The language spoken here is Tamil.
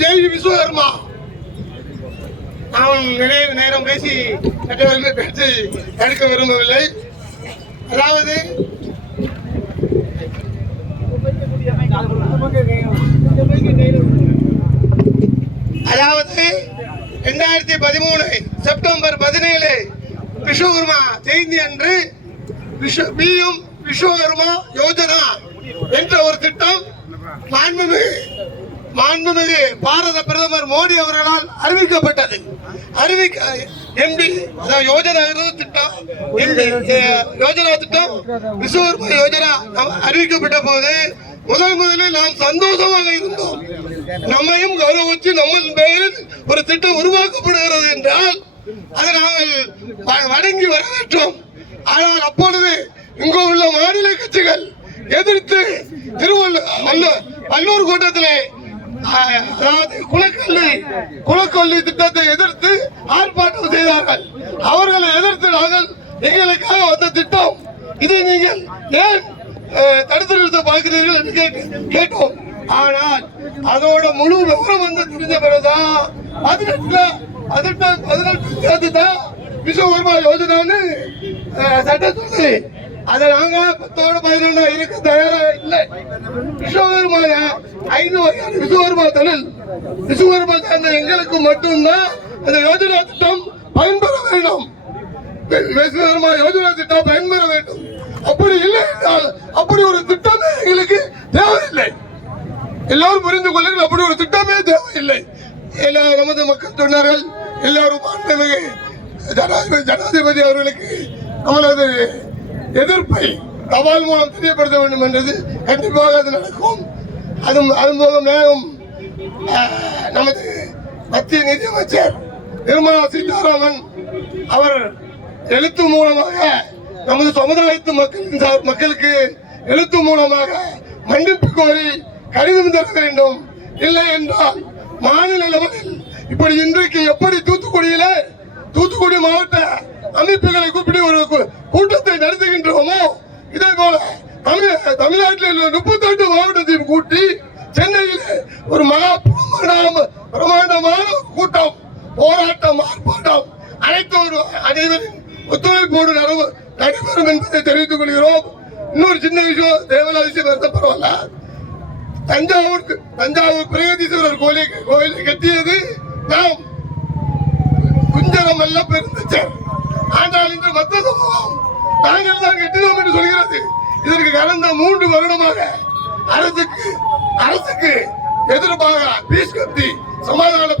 ஜெய் விஸ்வகர்மா. நான் நினைவு நேரம் பேசி மற்றவர்களை பேச்சு தடுக்க விரும்பவில்லை. அதாவது அதாவது ரெண்டாயிரத்தி பதிமூணு செப்டம்பர் பதினேழு விஸ்வகர்மா ஜெயந்தி அன்று விஸ்வ பிஎம் விஸ்வகர்மா யோஜனா என்ற ஒரு திட்டம் மாண்புமிகு மாண்புமிகு பாரத பிரதமர் மோடி அவர்களால் அறிவிக்கப்பட்டது. அறிவிக்க எம்பி அதாவது யோஜனா திட்டம் எம்பி யோஜனா திட்டம் விஸ்வகர்ம யோஜனா நம் அறிவிக்கப்பட்ட போது முதல் முதலில் நாம் சந்தோஷமாக இருந்தோம். நம்மையும் கௌரவிச்சு நம்ம பெயரில் ஒரு திட்டம் உருவாக்கப்படுகிறது என்றால் அதை நாங்கள் வணங்கி வரவேற்றோம். ஆனால் அப்பொழுது இங்கு உள்ள மாநில கட்சிகள் எதிர்த்து திருவள்ளூர் வல்லூர் கூட்டத்திலே அதாவது குலக்கல்வி குலக்கல்வி திட்டத்தை எதிர்த்து ஆர்ப்பாட்டம் செய்தார்கள். அவர்களை எதிர்த்து நாங்கள் எங்களுக்காக வந்த திட்டம். இதை நீங்கள் ஏன் தடுத்து நிறுத்த பார்க்கிறீர்கள் என்று கேட்டு- கேட்டோம். ஆனால் அதோட முழு விவரம் வந்து தெரிஞ்ச பிறகுதான் பதினெட்டுல பதினெட்டு பதினெட்டு சேர்த்து தான் விஸ்வகர்மா யோஜனான்னு அஹ், அதை நாங்க பத்தோட பதினொன்னா இருக்க தயாரா இல்லை. விஸ்வகர்மான ஐந்து வகையான விஸ்வகர்மா தனல். விஸ்வகர்மா சார்ந்த எங்களுக்கு மட்டும்தான் அந்த யோஜனா திட்டம் பயன்பெற வேண்டும். விஸ்வகர்மா யோஜனா திட்டம் பயன்பெற வேண்டும். அப்படி இல்லை என்றால் அப்படி ஒரு திட்டமே எங்களுக்கு தேவையில்லை. எல்லாரும் புரிந்து கொள்ளுங்கள் அப்படி ஒரு திட்டமே தேவையில்லை. எல்லா நமது மக்கள் சொன்னார்கள் எல்லாரும் மாண்புமிகு ஜனாதிபதி ஜனாதிபதி அவர்களுக்கு நம்மளது எதிர்ப்பை தபால் மூலம் தெரியப்படுத்த வேண்டும் என்றது கண்டிப்பாக அது நடக்கும். அது அது மூலம் மேலும் நமது மத்திய நிதியமைச்சர் நிர்மலா சீதாராமன் அவர் எழுத்து மூலமாக நமது சமுதாயத்து மக்களின் மக்களுக்கு எழுத்து மூலமாக மன்னிப்பு கோரி கடிதம் தர வேண்டும். இல்லை என்றால் மாநில லெவலில் இப்படி இன்றைக்கு எப்படி தூத்துக்குடியில தூத்துக்குடி மாவட்ட அமைப்புகளை கூப்பிட்டு ஒரு கூட்டத்தை நடத்துகின்றோமோ? இதே போல தமிழ் தமிழ்நாட்டில் முப்பத்தி முப்பத்தெட்டு மாவட்டத்தையும் கூட்டி சென்னையில் ஒரு மகா பிரமாண்டமான கூட்டம் போராட்டம் ஆர்ப்பாட்டம் அனைத்து ஒரு அனைவரின் ஒத்துழைப்போடு நடவு நடைபெறும் என்பதை தெரிவித்துக் கொள்கிறோம். இன்னொரு சின்ன விஷயம் தேவலாதிசி வருத்த பரவாயில்ல. தஞ்சாவூருக்கு தஞ்சாவூர் பிரகதீஸ்வரர் கோயிலை கோயிலை கட்டியது நாம் குஞ்சரம் அல்ல பெருந்தச்சர். ஆனால் இன்று மத்த சமூகம் நாங்கள் தான் கட்டினோம் என்று சொல்கிறது. இதற்கு கடந்த மூன்று வருடமாக அரசுக்கு அரசுக்கு எதிர்ப்பாக பீஸ் கட்டி சமாதான